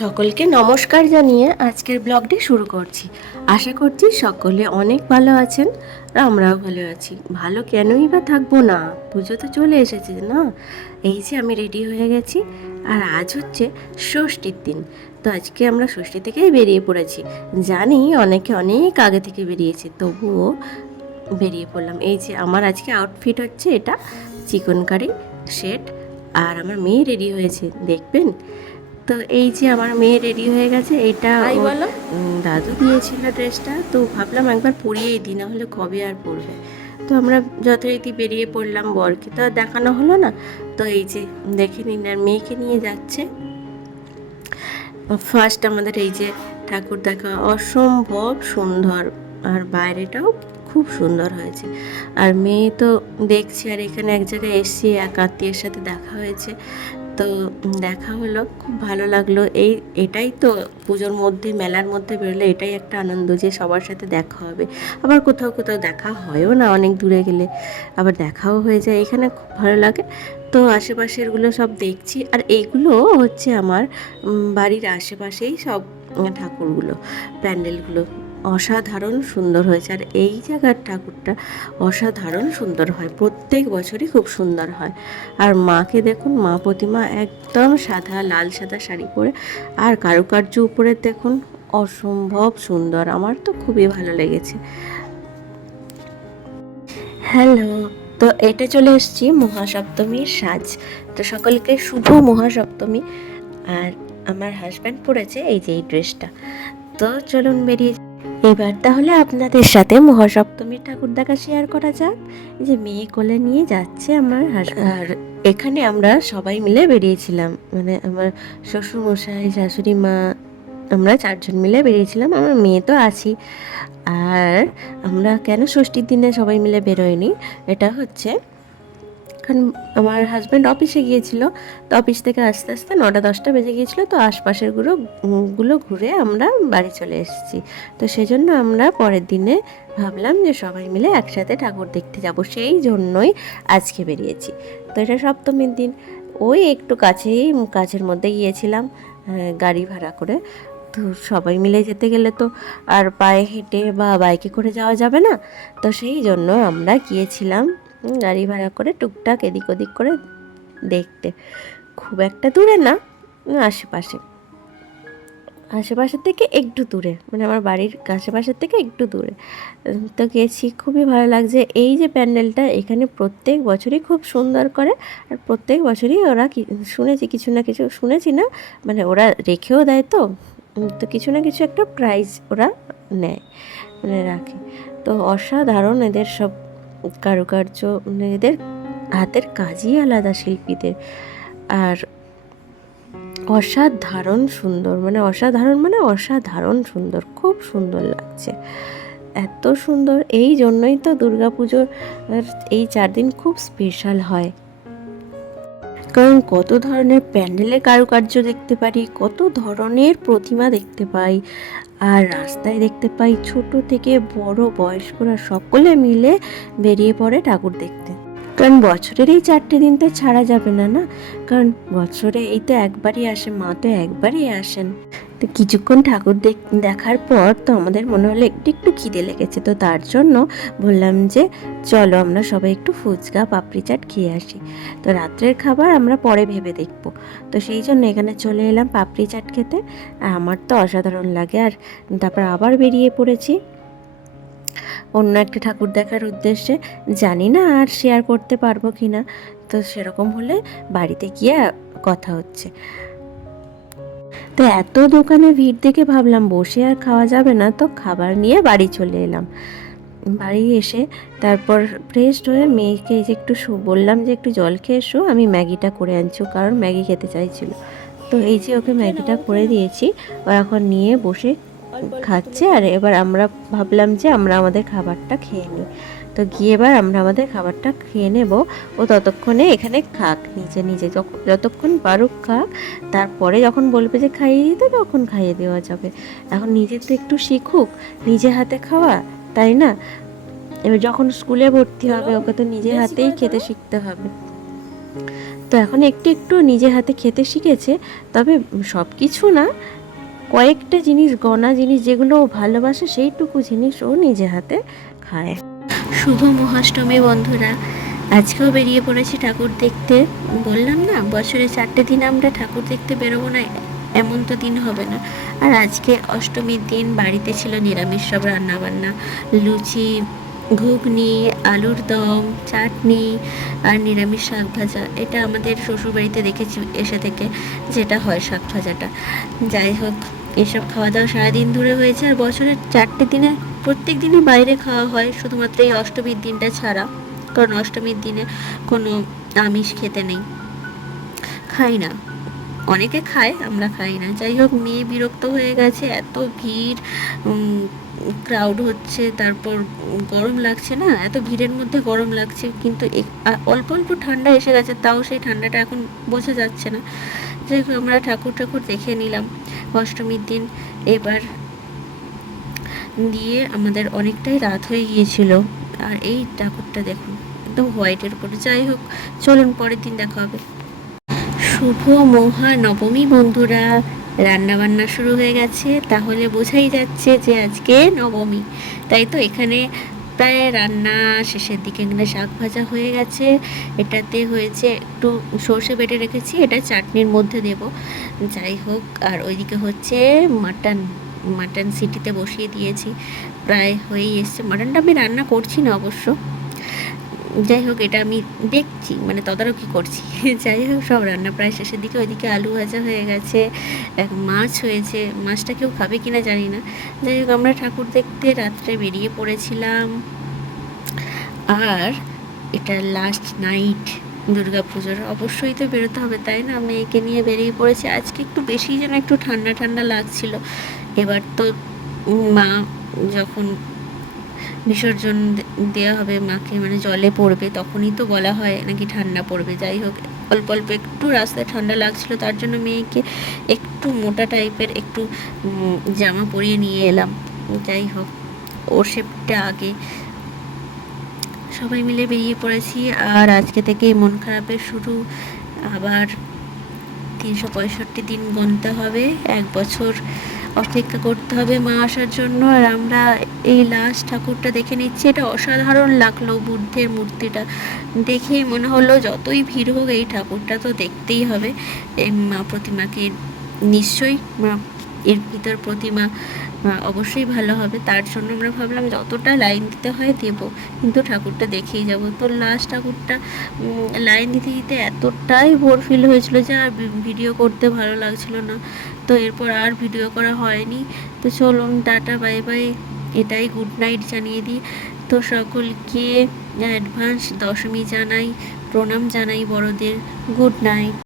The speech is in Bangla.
সকলকে নমস্কার জানিয়ে আজকের ব্লগটি শুরু করছি। আশা করছি সকলে অনেক ভালো আছেন আর আমরাও ভালো আছি। ভালো কেনই বা থাকবো না, পুজো তো চলে এসেছে না। এই যে আমি রেডি হয়ে গেছি, আর আজ হচ্ছে ষষ্ঠীর দিন। তো আজকে আমরা ষষ্ঠী থেকেই বেরিয়ে পড়েছি। জানি অনেকে অনেক আগে থেকে বেরিয়েছে, তবুও বেরিয়ে পড়লাম। এই যে আমার আজকে আউটফিট হচ্ছে এটা, চিকন কারি সেট। আর আমার মেয়ে রেডি হয়েছে, দেখবেন। তো এই যে আমার মেয়ে রেডি হয়ে গেছে, এটা দাদু দিয়েছিল ড্রেসটা, তো ভাবলাম একবার পরিয়েই দিই, না হলে কবে আর পরবে। তো আমরা যথারীতি বেরিয়ে পড়লাম, বরকে তো আর দেখানো হলো না। তো এই যে দেখে নিন, আর মেয়েকে নিয়ে যাচ্ছে। ফার্স্ট আমাদের এই যে ঠাকুর দেখা অসম্ভব সুন্দর, আর বাইরেটাও খুব সুন্দর হয়েছে। আর মেয়ে তো দেখছি, আর এখানে এক জায়গায় এসছি, এক আত্মীয়ের সাথে দেখা হয়েছে। তো দেখা হলো, খুব ভালো লাগলো। এটাই তো পুজোর মধ্যে, মেলার মধ্যে বেরোলে এটাই একটা আনন্দ, যে সবার সাথে দেখা হবে। আবার কোথাও কোথাও দেখা হয়ও না, অনেক দূরে গেলে আবার দেখাও হয়ে যায়, এখানে খুব ভালো লাগে। তো আশেপাশেরগুলো সব দেখছি, আর এইগুলো হচ্ছে আমার বাড়ির আশেপাশেই সব ঠাকুরগুলো, প্যান্ডেলগুলো অসাধারণ সুন্দর হয়েছে। আর এই জায়গার ঠাকুরটা অসাধারণ সুন্দর হয়, প্রত্যেক বছরই খুব সুন্দর হয়। আর মাকে দেখুন, মা প্রতিমা একদম সাদা, লাল সাদা শাড়ি পরে, আর কারুকার্য উপরে দেখুন অসম্ভব সুন্দর, আমার তো খুবই ভালো লেগেছে। হ্যালো, তো এটা চলে এসেছি মহাসপ্তমীর সাজ। তো সকলকে শুভ মহাসপ্তমী। আর আমার হাজব্যান্ড পরেছে এই যে এই ড্রেসটা। তো চলুন বেরিয়ে এবার তাহলে আপনাদের সাথে মহাসপ্তমীর ঠাকুর দেখা শেয়ার করা যাক। এই যে মেয়ে কোলে নিয়ে যাচ্ছে আমার হাজব্যান্ড। আর এখানে আমরা সবাই মিলে বেরিয়েছিলাম, মানে আমার শ্বশুরমশাই, শাশুড়ি মা, আমরা চারজন মিলে বেরিয়েছিলাম, আমার মেয়ে তো আছি। আর আমরা কেন ষষ্ঠীর দিনে সবাই মিলে বেরোয়নি, এটা হচ্ছে কারণ আমার হাজব্যান্ড অফিসে গিয়েছিল। তো অফিস থেকে আস্তে আস্তে 9টা-10টা বেজে গিয়েছিলো। তো আশপাশের গুলো ঘুরে আমরা বাড়ি চলে এসেছি। তো সেজন্য আমরা পরের দিনে ভাবলাম যে সবাই মিলে একসাথে ঠাকুর দেখতে যাব, সেই জন্যই আজকে বেরিয়েছি। তো এটা সপ্তমীর দিন, ওই একটু কাছের মধ্যে গিয়েছিলাম গাড়ি ভাড়া করে। তো সবাই মিলে যেতে গেলে তো আর পায়ে হেঁটে বা বাইকে করে যাওয়া যাবে না। তো সেই জন্য আমরা গিয়েছিলাম গাড়ি ভাড়া করে, টুকটাক এদিক ওদিক করে দেখতে। খুব একটা দূরে না, আশেপাশে, আশেপাশের থেকে একটু দূরে, মানে আমার বাড়ির আশেপাশের থেকে একটু দূরে। তো গেছি, খুবই ভালো লাগছে। এই যে প্যান্ডেলটা, এখানে প্রত্যেক বছরই খুব সুন্দর করে। আর প্রত্যেক বছরই ওরা শুনেছি কিছু না কিছু, শুনেছি না, মানে ওরা রেখেও দেয়। তো তো কিছু না কিছু একটা প্রাইজ ওরা নেয়, মানে রাখে। তো অসাধারণ এদের সব কারুকার্য, মানে এদের হাতের কাজই আলাদা শিল্পীদের। আর অসাধারণ সুন্দর, মানে অসাধারণ সুন্দর, খুব সুন্দর লাগছে, এত সুন্দর। এই জন্যই তো দুর্গাপুজোর এই 4 দিন খুব স্পেশাল হয়, কারণ কত ধরনের প্যান্ডেলের কারুকার্য দেখতে পারি, কত ধরনের প্রতিমা দেখতে পাই, আর রাস্তায় দেখতে পাই ছোট থেকে বড়, বয়স্করা সকলে মিলে বেরিয়ে পড়ে ঠাকুর দেখতে। কারণ বছরের এই 4টে দিন তো ছাড়া যাবে না, না, কারণ বছরে এই তো একবারই আসে, মা তো একবারই আসেন। তো কিছুক্ষণ ঠাকুর দেখার পর তো আমাদের মনে হলো একটু একটু খিদে লেগেছে। তো তার জন্য বললাম যে চলো আমরা সবাই একটু ফুচকা, পাপড়ি চাট খেয়ে আসি। তো রাত্রের খাবার আমরা পরে ভেবে দেখবো। তো সেই জন্য এখানে চলে এলাম পাপড়ি চাট খেতে। আর আমার তো অসাধারণ লাগে। আর তারপর আবার বেরিয়ে পড়েছি অন্য একটা ঠাকুর দেখার উদ্দেশ্যে। জানি না আর শেয়ার করতে পারবো কি না, তো সেরকম হলে বাড়িতে গিয়ে কথা হচ্ছে। তো এত দোকানে ভিড় দেখে ভাবলাম বসে আর খাওয়া যাবে না, তো খাবার নিয়ে বাড়ি চলে এলাম। বাড়ি এসে তারপর ফ্রেশড হয়ে মেয়েকে এই যে একটু বললাম যে একটু জল খেয়ে এসো, আমি ম্যাগিটা করে আনছি, কারণ ম্যাগি খেতে চাইছিল। তো এই যে ওকে ম্যাগিটা করে দিয়েছি, ও এখন নিয়ে বসে খাচ্ছে। আর এবার আমরা ভাবলাম যে আমরা আমাদের খাবারটা খেয়ে নিই। তো গিয়ে এবার আমরা আমাদের খাবারটা খেয়ে নেব। ও ততক্ষণে এখানে খাক, নিজে নিজে যতক্ষণ পারুক খাক, তারপরে যখন বলবে যে খাইয়ে দিতে তখন খাইয়ে দেওয়া যাবে। এখন নিজে তো একটু শিখুক নিজে হাতে খাওয়া, তাই না? এবার যখন স্কুলে ভর্তি হবে ওকে তো নিজে হাতেই খেতে শিখতে হবে। তো এখন একটু একটু নিজে হাতে খেতে শিখেছে, তবে সব কিছু না, কয়েকটা জিনিস, গণা জিনিস যেগুলো ও ভালোবাসে সেইটুকু জিনিস ও নিজে হাতে খায়। শুভ মহাষ্টমী বন্ধুরা, আজকেও বেরিয়ে পড়েছি ঠাকুর দেখতে। বললাম না, বছরে 4টে দিন আমরা ঠাকুর দেখতে বেরোবো না, এমন তো দিন হবে না। আর আজকে অষ্টমীর দিন, বাড়িতে ছিল নিরামিষ সব রান্নাবান্না, লুচি, ঘুগনি, আলুর দম, চাটনি আর নিরামিষ শাক ভাজা। এটা আমাদের শ্বশুরবাড়িতে দেখেছি এসে থেকে যেটা হয়, শাক ভাজাটা। যাই হোক, এসব খাওয়া দাওয়া সারাদিন ধরে হয়েছে। আর বছরের 4টে দিনে প্রত্যেক দিনই বাইরে খাওয়া হয়, শুধুমাত্র এই অষ্টমীর দিনটা ছাড়া, কারণ অষ্টমীর দিনে কোনো আমিষ খেতে নেই, খাই না। অনেকে খায়, আমরা খাই না। যাই হোক, মেয়ে বিরক্ত হয়ে গেছে, এত ভিড়, ক্রাউড হচ্ছে, তারপর গরম লাগছে না, এত ভিড়ের মধ্যে গরম লাগছে, কিন্তু অল্প অল্প ঠান্ডা এসে গেছে, তাও সেই ঠান্ডাটা এখন বোঝা যাচ্ছে না। যাই হোক, আমরা ঠাকুর ঠাকুর দেখে নিলাম অষ্টমীর দিন। এবার দিয়ে আমাদের অনেকটাই রাত হয়ে গিয়েছিল। আর এই ঠাকুরটা দেখুন, একদম হোয়াইটের উপরে। যাই হোক, চলুন পরের দিন দেখা হবে। শুভ মহানবমী বন্ধুরা, রান্না বান্না শুরু হয়ে গেছে, তাহলে বোঝাই যাচ্ছে যে আজকে নবমী। তাই তো এখানে প্রায় রান্না শেষের দিকে। এখানে শাক ভাজা হয়ে গেছে, এটাতে হয়েছে একটু সর্ষে বেটে রেখেছি, এটা চাটনির মধ্যে দেব। যাই হোক, আর ওইদিকে হচ্ছে মাটন। মাটন সিটিতে বসিয়ে দিয়েছি, প্রায় হয়েই এসছে। মাটনটা আমি রান্না করছি না অবশ্য, যাই হোক এটা আমি দেখছি, মানে তদারকি করছি। যাই হোক, সব রান্না প্রায় শেষের দিকে। ওইদিকে আলু ভাজা হয়ে গেছে, মাছ হয়েছে, মাছটা কেউ খাবে কিনা জানি না। যাই হোক, আমরা ঠাকুর দেখতে রাত্রে বেরিয়ে পড়েছিলাম। আর এটা লাস্ট নাইট দুর্গা পুজোর, অবশ্যই তো বেরোতে হবে, তাই না? মেয়েকে নিয়ে বেরিয়ে পড়েছি। আজকে একটু বেশি যেন একটু ঠান্ডা ঠান্ডা লাগছিল। এবার তো মা যখন বিসর্জন দেওয়া হবে মাকে, মানে জলে পড়বে, তখনই তো বলা হয় নাকি ঠান্ডা পড়বে। যাই হোক, অল্প অল্প একটু রাস্তায় ঠান্ডা লাগছিল, তার জন্য মেয়েকে একটু মোটা টাইপের একটু জামা পরিয়ে নিয়ে এলাম। যাই হোক, ওর শেপটা আগে। সবাই মিলে বেরিয়ে পড়েছি। আর আজকে থেকেই মন খারাপের শুরু। আবার 365 দিন গুনতে হবে, 1 বছর অপেক্ষা করতে হবে মা আসার জন্য। আর আমরা এই লাস্ট ঠাকুরটা দেখে নিচ্ছি। এটা অসাধারণ লাগলো, বুদ্ধের মূর্তিটা দেখেই মনে হলো যতই ভিড় হোক এই ঠাকুরটা তো দেখতেই হবে। এই মা প্রতিমাকে নিশ্চয়ই, এর ভিতর প্রতিমা অবশ্যই ভালো হবে। তার জন্য আমরা ভাবলাম যতটা লাইন দিতে হয় দেব, কিন্তু ঠাকুরটা দেখেই যাব। তো লাস্ট ঠাকুরটা লাইন দিতে দিতে এতটাই বোর ফিল হয়েছিল যে আর ভিডিও করতে ভালো লাগছিল না। তো এরপর আর ভিডিও করা হয়নি। তো চলুন, টাটা বাই বাই, এটাই গুড নাইট জানিয়ে দিই। তো সকলকে অ্যাডভান্স দশমী জানাই, প্রণাম জানাই বড়দের। Good night.